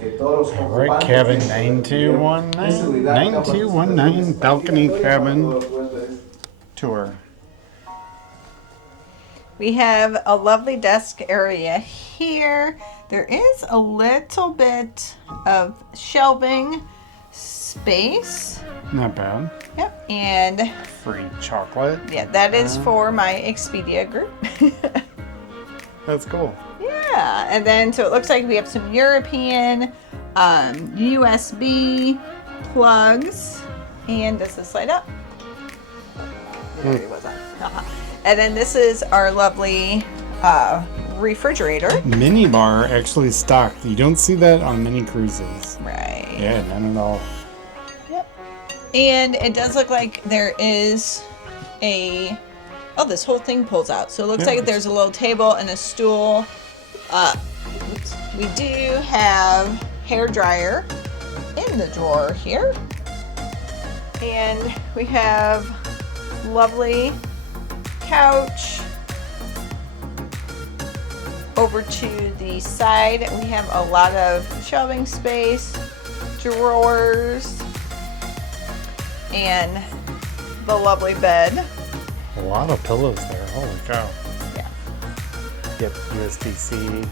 All right, cabin 9219 balcony cabin tour. We have a lovely desk area here. There is a little bit of shelving space. Not bad. Yep, and Free chocolate. yeah, that is for my Expedia group. That's cool. Yeah, and then so it looks like we have some European USB plugs, and does this light up? It already was on. And then this is our lovely refrigerator. Mini bar actually stocked. You don't see that on many cruises. Right. Yeah, none at all. Yep. And it does look like there is a... Oh, this whole thing pulls out. So it looks like there's a little table and a stool. Oops. We do have hair dryer in the drawer here. And we have lovely couch. Over to the side, we have a lot of shelving space, drawers, and the lovely bed. A lot of pillows there. Holy cow. Yeah. Yep, USB-C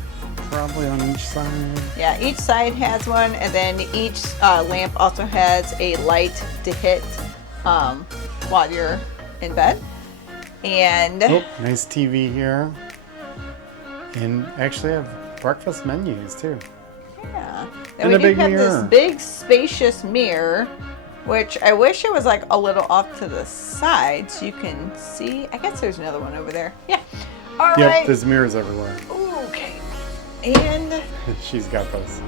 probably on each side. Yeah, each side has one, and then each lamp also has a light to hit while you're in bed. And nice TV here. And actually have breakfast menus too. yeah, And we a do big have mirror. this big spacious mirror, which I wish it was like a little off to the side so you can see. I guess there's another one over there. Yeah. All Yep, right. there's mirrors everywhere. Okay. And She's got those.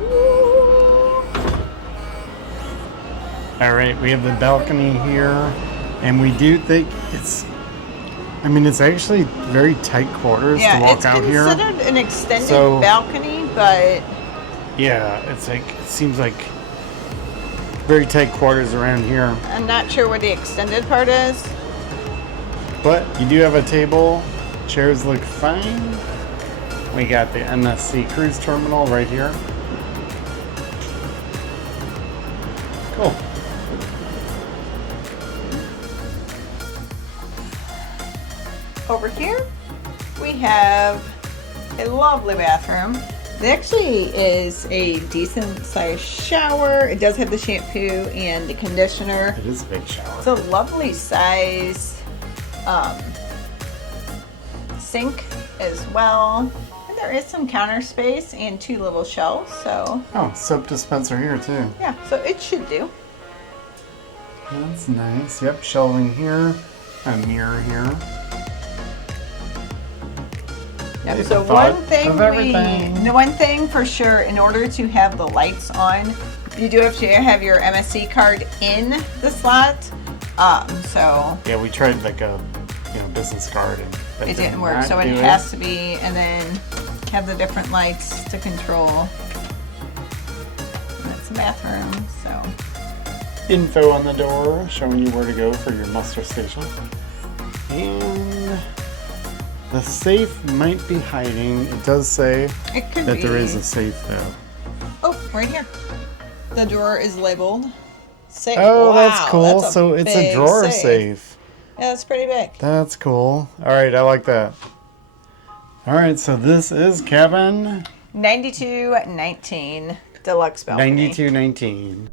All right, we have the balcony here, and we do think it's actually very tight quarters to walk out here. Yeah, it's considered an extended So- balcony, but Yeah, it seems like very tight quarters around here. I'm not sure where the extended part is. But you do have a table. Chairs look fine. We got the MSC cruise terminal right here. Cool. Over here, we have a lovely bathroom. It actually is a decent sized shower. It does have the shampoo and the conditioner. It is a big shower. It's a lovely size sink as well. And there is some counter space and two little shelves, so Oh, soap dispenser here too. yeah, so it should do. That's nice. Yep, shelving here, a mirror here. Yep. They've So thought one thing of everything. the one thing for sure, in order to have the lights on, you do have to have your MSC card in the slot. So Yeah, we tried like a business card and that it didn't did work. not So it do has to be, and then have the different lights to control. And that's the bathroom. So Info on the door showing you where to go for your muster station. And the safe might be hiding. It does say it could that be. there is a safe though. Oh, right here. The drawer is labeled safe. Oh, Wow, that's cool. that's So it's a big drawer safe. Yeah, that's pretty big. That's cool. All right, I like that. All right, so this is cabin 9219 deluxe balcony. 9219.